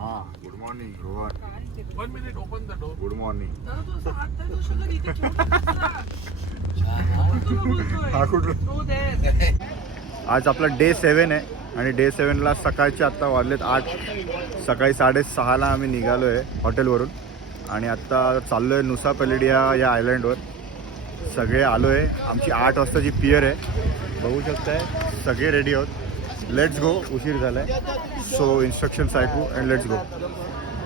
Good morning Rohan. 1 minute, open the door. Good morning. आज आपला day 7 आहे आणि डे 7ला सकाळचे आत्ता वाजलेत 8. सकाळी 6:30ला आम्ही निघालो आहे हॉटेलवरून आणि आत्ता चाललो आहे नुसा पेलिडिया या आयलँडवर. सगळे आलो आहे. आमची 8 वाजताची पियर आहे. बघू शकताय सगळे रेडी आहोत. Let's go. उशीर झाला आहे सो इन्स्ट्रक्शन्स ऐकू अँड लेट्स गो.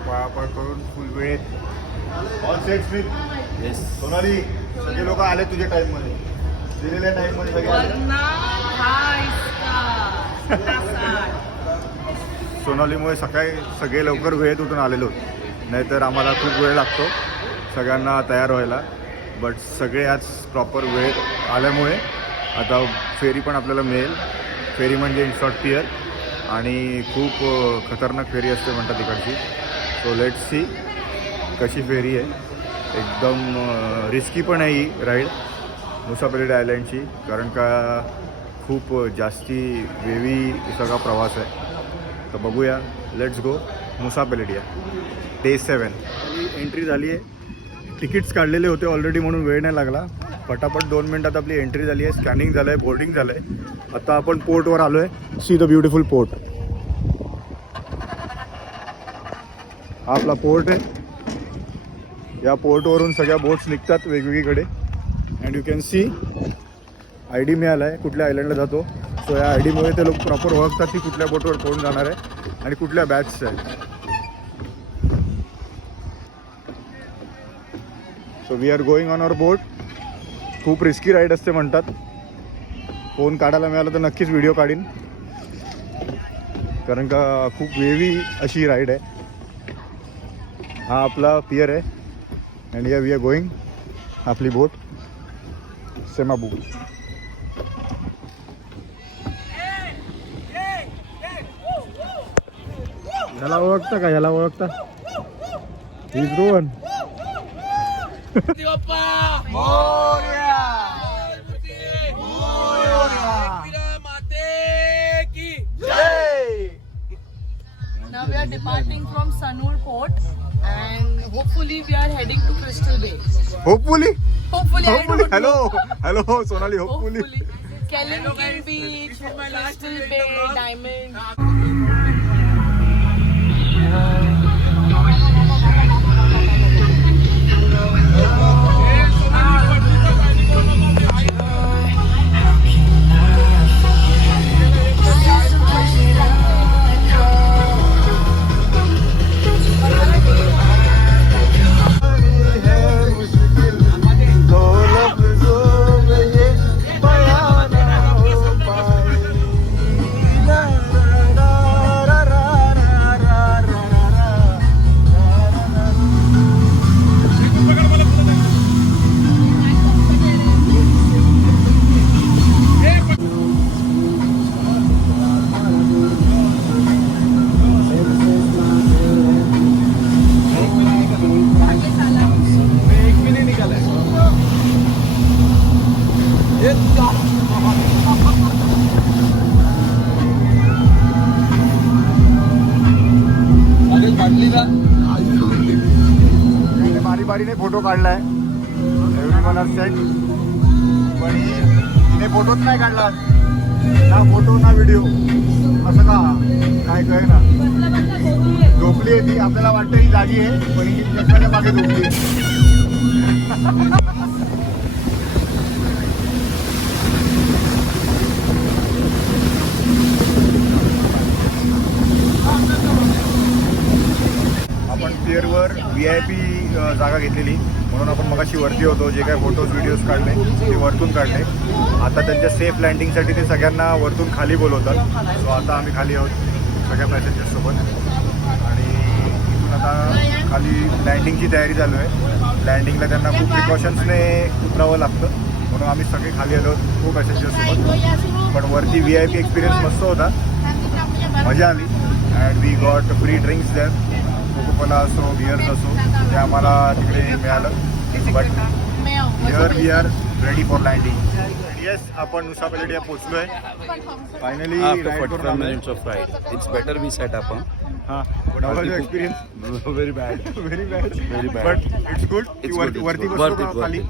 पळापळ करून फुल वेळेत all set Smith. Yes Sonali सगळे लोक आले तुझ्या टाईममध्ये दिलेल्या टाईममध्ये सगळे आले. सोनालीमुळे सकाळी सगळे लवकर वेळेत उठून आलेलो नाहीतर आम्हाला खूप वेळ लागतो सगळ्यांना तयार व्हायला. बट सगळे आज प्रॉपर वेळेत आल्यामुळे आता फेरी पण आपल्याला मिळेल. फेरी म्हणजे इन शॉर्ट पियर आणि खूप खतरनाक फेरी असते म्हणतात तिकडची. सो लेट्स सी कशी फेरी आहे. एकदम रिस्की पण आहे ही राईड नुसा पेलिडिया आयलँडची कारण का खूप जास्ती वेवी सगळा प्रवास आहे. तर बघूया. Let's go Nusa Penida. Day 7 entry झाली आहे. तिकीट्स काढलेले होते ऑलरेडी म्हणून वेळ नाही लागला. पटापट 2 मिनटात आपली एंट्री झाली आहे. स्कॅनिंग झालं आहे. बोर्डिंग झालं आहे. आता आपण पोर्टवर आलो आहे. See the beautiful port. हा आपला पोर्ट आहे. या पोर्टवरून सगळ्या बोट्स निघतात वेगवेगळीकडे and you can see I D मिळाला आहे कुठल्या आयलँडला जातो. सो या आय डीमुळे ते लोक प्रॉपर ओळखतात की कुठल्या बोटवर कोण जाणार आहे आणि कुठल्या बॅचचं आहे. So we are going on our boat. खूप रिस्की राईड असते म्हणतात. फोन काढायला मिळाला तर नक्कीच व्हिडिओ काढीन कारण का खूप वेवी अशी राईड आहे. हा आपला पियर आहे अँड या वी आर गोईंग. आपली बोट सेमाबू. याला ओळखता का? याला ओळखता? ही Rohan. Now we are departing from Sanur Port and hopefully we are heading to Crystal Bay. Hopefully. Hopefully, I don't Hello. know. Hello, Sonali. Hopefully. Kellinkin Beach, Crystal Bay, Diamond. बारीने photo काढलाय. Everyone are set. पण तिने फोटोच नाही काढला. ना photo ना video. असं का? काय कळे ना. झोपली आहे ती. आपल्याला वाटतं ही जागी आहे पण ही चक्राच्या मागे झोपली आहे. आपण पियरवर VIP जागा घेतलेली म्हणून आपण मगाशी वरती होतो. जे काय फोटोज व्हिडिओज काढले ते वरतून काढले. आता त्यांच्या सेफ लँडिंगसाठी ते सगळ्यांना वरतून खाली बोलवतात. सो आता आम्ही खाली आहोत सगळ्या पॅसेंजर्ससोबत आणि इथून आता खाली लँडिंगची तयारी चालू आहे. लँडिंगला त्यांना खूप प्रिकॉशन्सने उतरावं लागतं म्हणून आम्ही सगळे खाली आलो खूप पॅसेंजर्ससोबत. पण वरती VIP एक्सपिरियन्स मस्त होता. मजा आली and we got free drinks there. Coca Cola असो बिअर्स असो ते आम्हाला तिकडे मिळालं. But here we are ready for landing. Yes आपण नुसा पेलेडिया पोहोचलोय फायनली After राईड 45 करून आलोय. minutes of ride, it's better we set up. हा experience Very bad. Very bad Very bad. But it's good It's good. वरती It's बसतो worth का it. खाली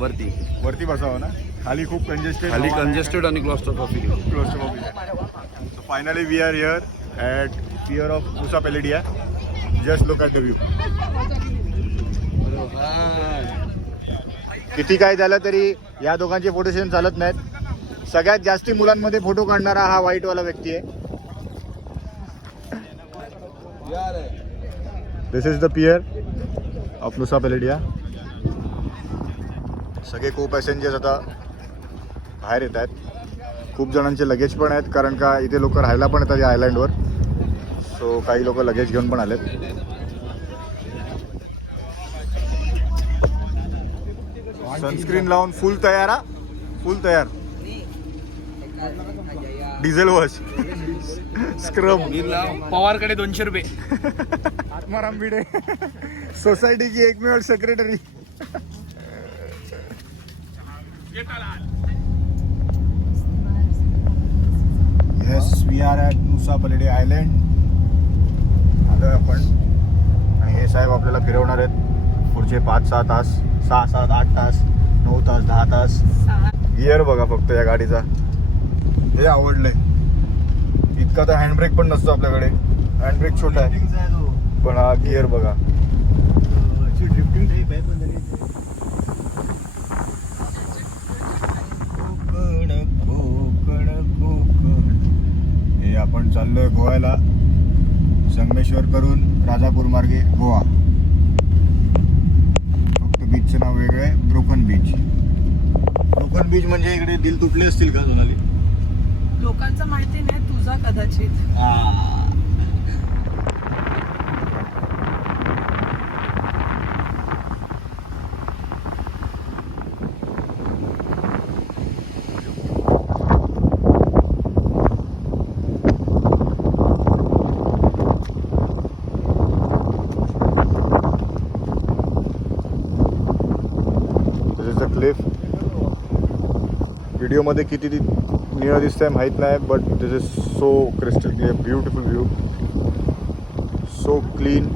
Worth it. वरती बसावं ना खाली खूप कंजेस्टेड खाली congested आणि claustrophobic. So finally we are here at pier of Nusa Peledia. Just look at the view. किती काय झालं तरी या दोघांचे फोटो सेशन चालत नाहीत. सगळ्यात जास्ती मुलांमध्ये फोटो काढणारा हा व्हाईटवाला व्यक्ती आहे. This is the pier of Nusa Penida. सगळे को पॅसेंजर्स आता बाहेर येत आहेत. खूप जणांचे लगेज पण आहेत कारण का इथे लोक राहायला पण येतात या आयलँडवर. सो काही लोक लगेज घेऊन पण आलेत. सनस्क्रीन लावून फुल तयार हा फुल तयार. डिझेल वॉश स्क्रब पवारकडे 200 रुपये. आत्माराम भिडे सोसायटी की एकमेव सेक्रेटरी. Yes we are at Nusa Penida island आलोय आपण. आणि हे साहेब आपल्याला फिरवणार आहेत पुढचे 5-6 तास 6-7-8 तास 9 तास 10 तास. गिअर बघा फक्त या गाडीचा. हे आवडलंय. इतका तर हँडब्रेक पण नसतो आपल्याकडे. हँडब्रेक छोटा आहे पण हा गिअर बघा. हे आपण चाललोय गोव्याला. संगमेश्वर करून राजापूर मार्गे गोवा. फक्त बीचचं नाव वेगळं आहे ब्रोकन बीच. ब्रोकन बीच म्हणजे इकडे दिल तुटले असतील का सोनाली? लोकांचं माहिती नाही तुझा कदाचित. क्लिफ व्हिडिओमध्ये किती निळं दिसतंय माहीत नाही but this is so crystal clear beautiful view. So clean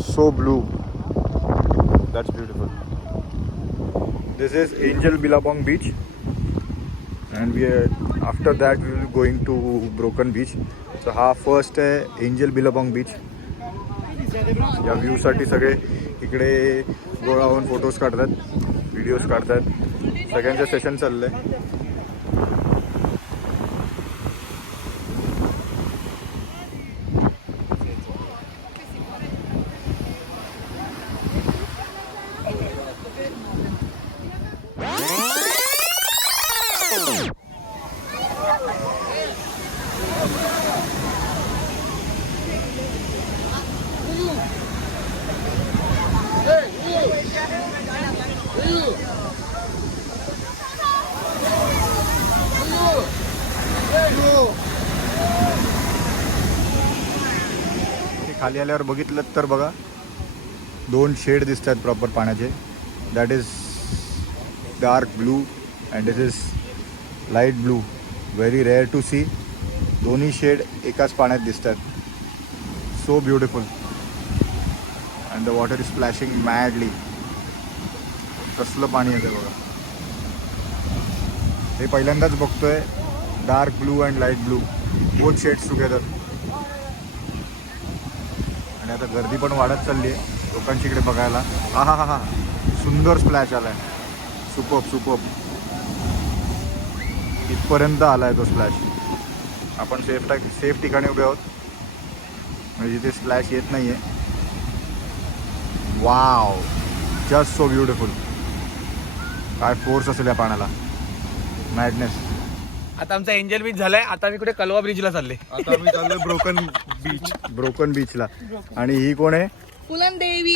so blue that's beautiful. This is Angel Billabong beach and we after that we will going to Broken Beach. So हा first आहे Angel Billabong beach. या व्ह्यूसाठी सगळे इकडे गोळा होऊन photos काढतात videos काढतात. सगळ्यांचं सेशन चाललंय. खाली आल्यावर बघितलं तर बघा 2 शेड दिसत आहेत प्रॉपर पाण्याचे. That is dark blue and this is light blue. Very rare to see. दोन्ही शेड एकाच पाण्यात दिसत आहेत. So beautiful and the water is splashing madly. कसलं पाणी येते बघा. हे पहिल्यांदाच बघतोय dark blue and light blue both shades together. आणि आता गर्दी पण वाढत चालली आहे लोकांची इकडे बघायला. हा हा हा हा सुंदर स्प्लॅश आलाय. Superb superb. इथपर्यंत आलाय तो स्प्लॅश. आपण सेफ ठिकाणी उभे आहोत म्हणजे जिथे स्प्लॅश येत नाहीये. Wow just so beautiful. काय फोर्स असेल या पाण्याला. मॅडनेस. आता आमचा एंजल बीच झालाय. आता मी कुठे कलवा ब्रिजला चालले. आता आम्ही चाललोय ब्रोकन बीचला. आणि ही कोण आहे? पुनम देवी.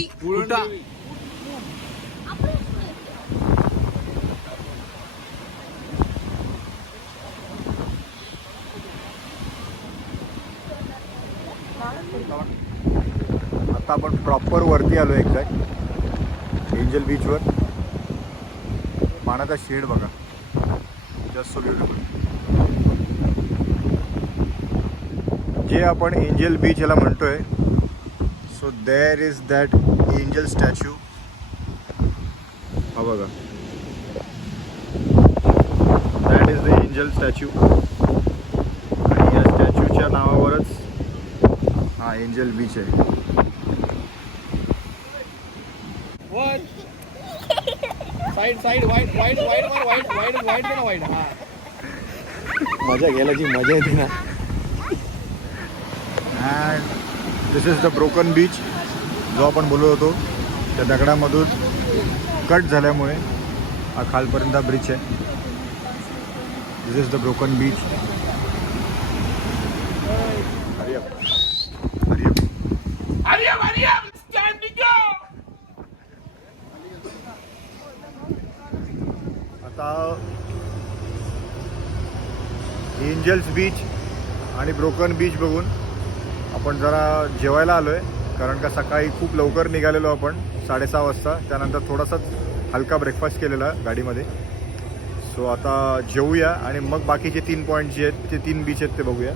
आता आपण प्रॉपर वरती आलो एक्झॅक्ट एंजल बीचवर. पाण्याचा शेड बघा. Just so beautiful. जे आपण एंजल बीच याला म्हणतोय, so there is that angel statue. हा बघा, that is the angel statue. आणि या स्टॅच्यूच्या नावावरच हा एंजल बीच आहे. साईड वाईट हा. मजा घ्यायला जी मजा येते ना. And this is the broken beach, जो आपण बोलत होतो त्या दगडामधून कट झाल्यामुळे हा खालपर्यंत ब्रिज आहे. This is the broken beach. आता एंजल्स बीच आणि ब्रोकन बीच बघून आपण जरा जेवायला आलो आहे, कारण का सकाळी खूप लवकर निघालेलो आपण 6:30 वाजता. त्यानंतर थोडासाच हलका ब्रेकफास्ट केलेला गाडीमध्ये. सो आता जेवूया आणि मग बाकीचे 3 पॉईंट जे आहेत ते 3 बीच आहेत ते बघूया.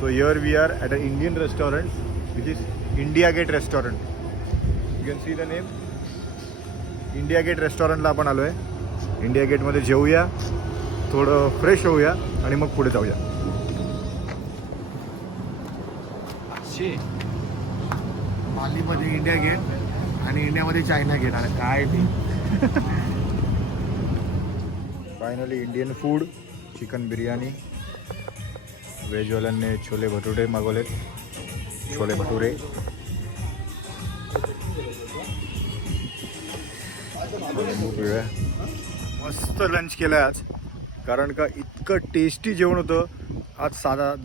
So here we are at a Indian restaurant which is India Gate restaurant. You can see the name. India Gate रेस्टॉरंटला आपण आलो आहे. इंडिया गेटमध्ये जेवूया, थोडं फ्रेश होऊया आणि मग पुढे जाऊया. मालीमध्ये इंडिया गेट आणि इंडियामध्ये चायना गेट. अरे काय ते. Finally Indian food, chicken biryani. व्हेजवाल्यांनी छोले भटुरे मागवलेत. छोले भटुरे. मस्त लंच केलं आहे आज, कारण का इतकं टेस्टी जेवण होतं. आज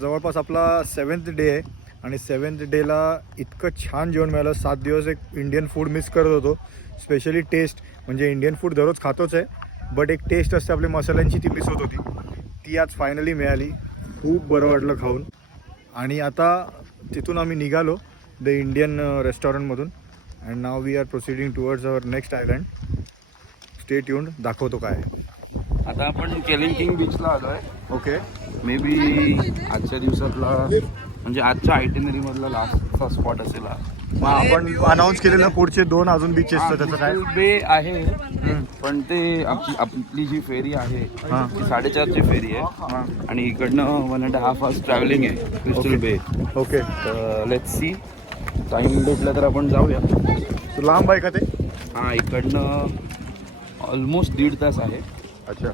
जवळपास आपला 7th डे आहे आणि 7th डेला इतकं छान जेवण मिळालं. 7 दिवस एक इंडियन फूड मिस करत होतो. स्पेशली टेस्ट, म्हणजे इंडियन फूड दररोज खातोच आहे, बट एक टेस्ट असते आपल्या मसाल्यांची, ती मिस होत होती. ती आज फायनली मिळाली. खूप बरं वाटलं खाऊन. आणि आता तिथून आम्ही निघालो द इंडियन रेस्टॉरंटमधून. And now we are proceeding towards our next island. Stay tuned, दाखवतो काय. आता आपण केलिंकिंग बीचला आलो आहे. ओके. मे बी आजच्या दिवसातला, म्हणजे आजच्या आयटिनरी मधला लास्टचा स्पॉट असेल हा. मग आपण अनाऊन्स केलेलं पुढचे 2 अजून बीचेस, त्याचं काय. क्रिस्टल बे आहे, पण ते आपली जी फेरी आहे हां. ती 4:30ची फेरी आहे आणि इकडनं 1.5 hours ट्रॅव्हलिंग आहे क्रिस्टल बे. ओके. तर लेट्स सी, टाइम भेटला तर आपण जाऊया. So, लांब आहे का ते. हां, इकडनं ऑलमोस्ट 1.5 तास आहे. अच्छा,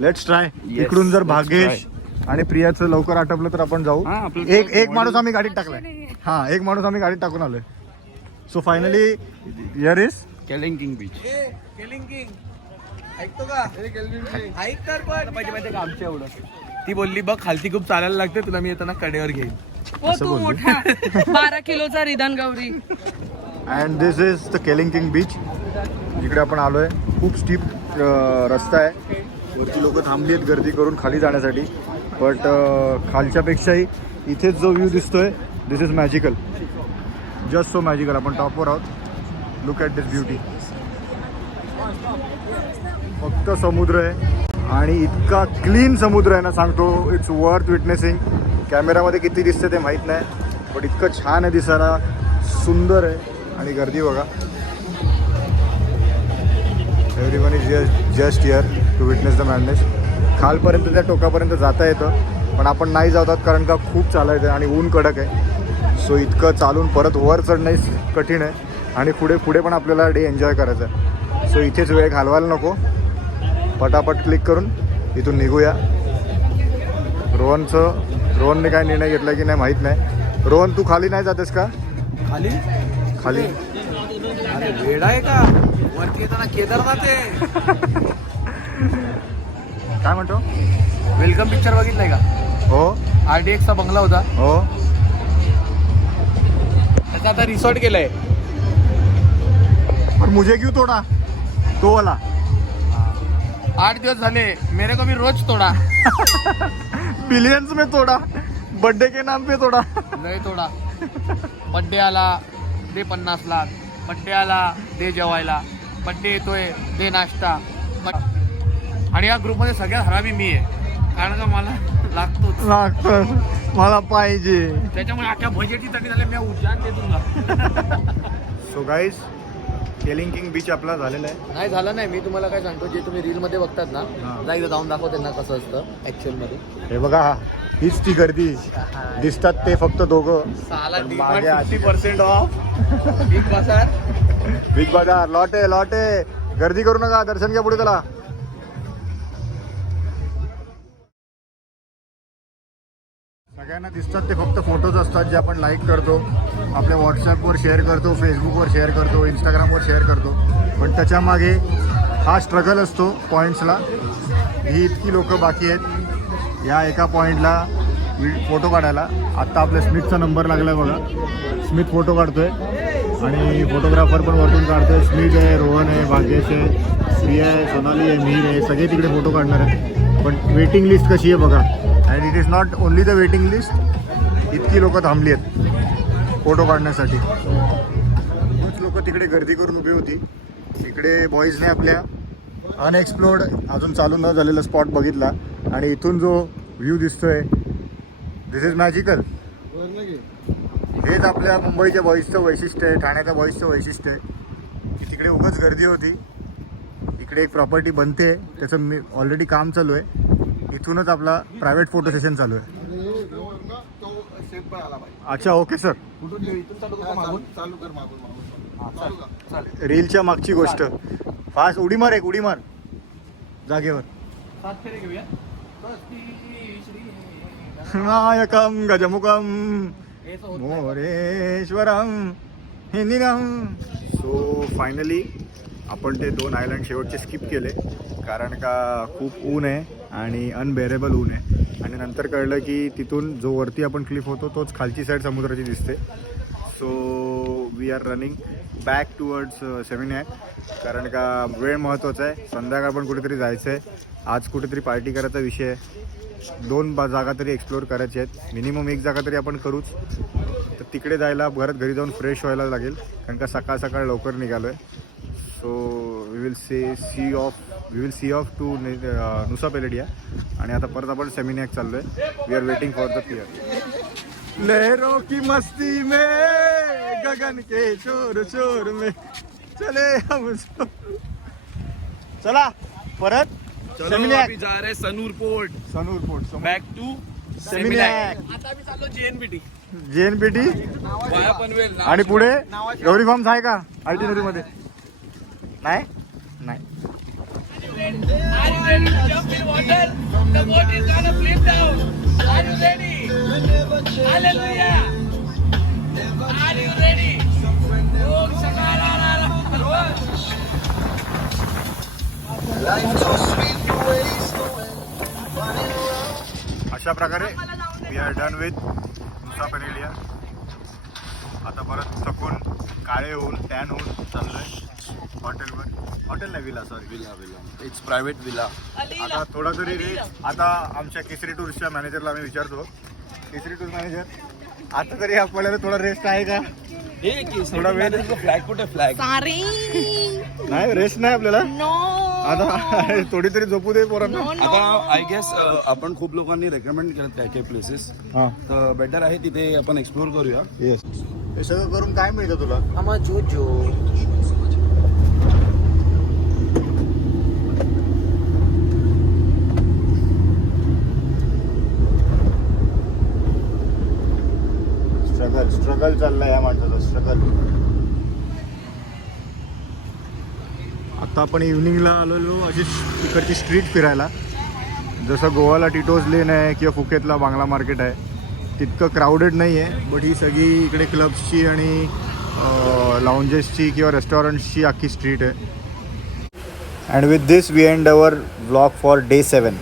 लेट्स ट्राय. Yes, इकडून जर let's भाग्येश आणि प्रियाचं लवकर आटपलं तर आपण जाऊ. हां, आपलं एक माणूस आम्ही गाडीत टाकलाय. हां, एक माणूस आम्ही गाडीत टाकून आलोय. So finally here is Kelingking beach. ऐकतो का. ऐक तर पण पाहिजे माहिती का आमच्या एवढं. ती बोलली बघ खालती खूप चालायला लागते, तुला मी येताना कडेवर घेईन. हो तू मोठा 12 किलोचा Ridhan Gauri. And this is the Kelingking beach, जिकडे आपण आलोय. खूप स्टीप रस्ता आहे. वरती लोक थांबली आहेत गर्दी करून खाली जाण्यासाठी, बट खालच्यापेक्षाही इथेच जो व्ह्यू दिसतोय, this is magical. Just so magical. आपण टॉपवर आहोत. Look at this beauty. फक्त समुद्र आहे आणि इतका क्लीन समुद्र आहे ना, सांगतो. It's worth witnessing. कॅमेरामध्ये किती दिसते ते माहीत नाही, बट इतकं छान आहे दिसायला, सुंदर आहे. आणि गर्दी बघा. Everyone is just here to witness the madness. खालपर्यंत त्या टोकापर्यंत जाता येतं, पण आपण नाही जातात कारण का खूप चालायचं आहे आणि ऊन कडक आहे. सो इतकं चालून परत वर चढणं कठीण आहे आणि पुढे पण आपल्याला डे एन्जॉय करायचा आहे. सो इथेच वेळ घालवायला नको, पटापट क्लिक करून इथून निघूया. रोहनने काय निर्णय घेतला की नाही माहीत नाही. रोहन, तू खाली नाही जातेस का. खाली खाली अरे वेळ आहे का. वरती येताना केदारनाथ आहे. काय म्हणतो. वेलकम पिक्चर बघितलाय का. हो RDX चा बंगला होता, हो. त्याचा आता रिसॉर्ट केलंय. पण मुझे क्यों तोडा तो वाला. 8 दिवस झाले मेरे को भी रोज तोडा. बिलियन्स में तोडा, बर्थडे के नाम पे तोडा. लय तोडा. बड्डे आला दे 50 लाख, बड्डे आला दे जेवायला, बड्डे येतोय दे नाश्ता. आणि या ग्रुपमध्ये सगळ्यात हरामी मी आहे, कारण का मला लागतोच. लागतं मला पाहिजे. त्याच्यामुळे अख्ख्या बजेटची तटी झाली, मी उद्यान देतो तुला. सो गाईज केलिंग किंग बीच आपला झालेला आहे. नाही झालं नाही, मी तुम्हाला काय सांगतो, जे तुम्ही रील मध्ये बघतात ना, जा एकदा जाऊन दाखव त्यांना कसं असतं ऍक्च्युअल मध्ये. हे बघा हीच ती गर्दी दिसतात ते फक्त दोघं. साला मागे 50% ऑफ बिग बाजार. बिग बाजार लॉट आहे गर्दी करू नका, दर्शन घ्या पुढे त्याला. सगळ्यांना दिसतात ते फक्त फोटोज असतात जे आपण लाईक करतो, आपल्या व्हॉट्सअपवर शेअर करतो, फेसबुकवर शेअर करतो, इंस्टाग्रामवर शेअर करतो. पण त्याच्यामागे हा स्ट्रगल असतो पॉईंट्सला. ही इतकी लोकं बाकी आहेत या एका पॉईंटला फोटो काढायला. आत्ता आपल्या स्मिथचा नंबर लागला आहे बघा, स्मिथ फोटो काढतोय आणि फोटोग्राफर पण वरतून काढतोय. स्मिथ आहे, रोहन आहे, भाग्येश आहे, श्रिया आहे, सोनाली आहे, मीर आहे, सगळे तिकडे फोटो काढणार आहेत. पण वेटिंग लिस्ट कशी आहे बघा. And it is not only the waiting list, इतकी लोकं थांबली आहेत फोटो काढण्यासाठी. खूप लोकं तिकडे गर्दी करून उभी होती. इकडे बॉईजने आपल्या अनएक्सप्लोर्ड अजून चालू न झालेला स्पॉट बघितला आणि इथून जो व्ह्यू दिसतोय दिस इज मॅजिकल. हेच आपल्या मुंबईच्या बॉईजचं वैशिष्ट्य आहे, ठाण्याच्या बॉईजचं वैशिष्ट्य आहे की तिकडे उगाच गर्दी होती. इकडे एक प्रॉपर्टी बनते, त्याचं ऑलरेडी काम चालू आहे. इथूनच आपला प्रायव्हेट फोटो सेशन चालू आहे. अच्छा ओके सर. रीलच्या मागची गोष्ट फास्ट उडी मार, एक उडी मार जागेवर. नायकम गजमुखम मोरेश्वरम हिंदीनम. सो फायनली आपण ते 2 आयलंड शेवटचे स्किप केले कारण का खूप ऊन आहे आणि अनबेरेबल ऊन आहे. आणि नंतर कळलं की तिथून जो वरती आपण क्लिफ होतो तोच खालची साईड समुद्राची दिसते. So we are running back towards Seminyak कारण का वेळ महत्त्वाचा आहे. संध्याकाळ पण कुठेतरी जायचं आहे. आज कुठेतरी पार्टी करायचा विषय आहे. 2 जागा तरी एक्सप्लोअर करायच्या आहेत. मिनिमम 1 जागा तरी आपण करूच. तर तिकडे जायला परत घरी जाऊन फ्रेश व्हायला लागेल कारण का सकाळ सकाळ लवकर निघालो आहे. So we will see off to Nusa Penida आणि आता परत आपण सेमिनॅक चाललो आहे. We are waiting for the pier. लहरों की मस्ती में गगन के शोर शोर में चले हम. चला परत सेमिनॅक जा रहे Sanur port. Sanur port back to Seminyak. आता मी चाललो JNPT. JNPT वाया पनवेल. आणि पुढे गौरी फॉर्म्स आहे का आयटिनरी मध्ये? नाही नाही. Are you ready to jump in water? The boat is gonna flip down. Are you ready? Hallelujah. Are you ready? Oh, Shakara. अशा प्रकारे we are done with Nusa Penida. आता परत थकून काळे होऊन टॅन होऊन चाललोय हॉटेलवर. हॉटेल नाही, villa. Sorry, villa. It's private villa. आता थोडा तरी आता आमच्या केसरी टूर्सच्या मॅनेजरला आम्ही विचारतो, केसरी टूर मॅनेजर आता तरी आपल्याला थोडा रेस्ट आहे का? थोडा वेळ. फ्लॅग कुठे? फ्लॅग नाही, रेस्ट नाही आपल्याला आता. थोडी तरी झोपू दे पोरांना. आता आय गेस आपण खूप लोकांनी रेकमेंड केलं काय काही प्लेसेस, तर बेटर आहे तिथे आपण एक्सप्लोर करूया. येस. हे सगळं करून काय मिळतं तुला? आम्हा जोजो. स्ट्रगल चाललाय या माणसाचा, स्ट्रगल. आता आपण इव्हनिंगला आलेलो अशी इकडची स्ट्रीट फिरायला. जसं गोवाला टिटोज लेन आहे किंवा फुकेतला बांगला मार्केट आहे तितकं क्राऊडेड नाही आहे. बट ही सगळी इकडे क्लब्सची आणि लाउंजेसची किंवा रेस्टॉरंट्सची अख्खी स्ट्रीट आहे. And with this we end our vlog for day 7.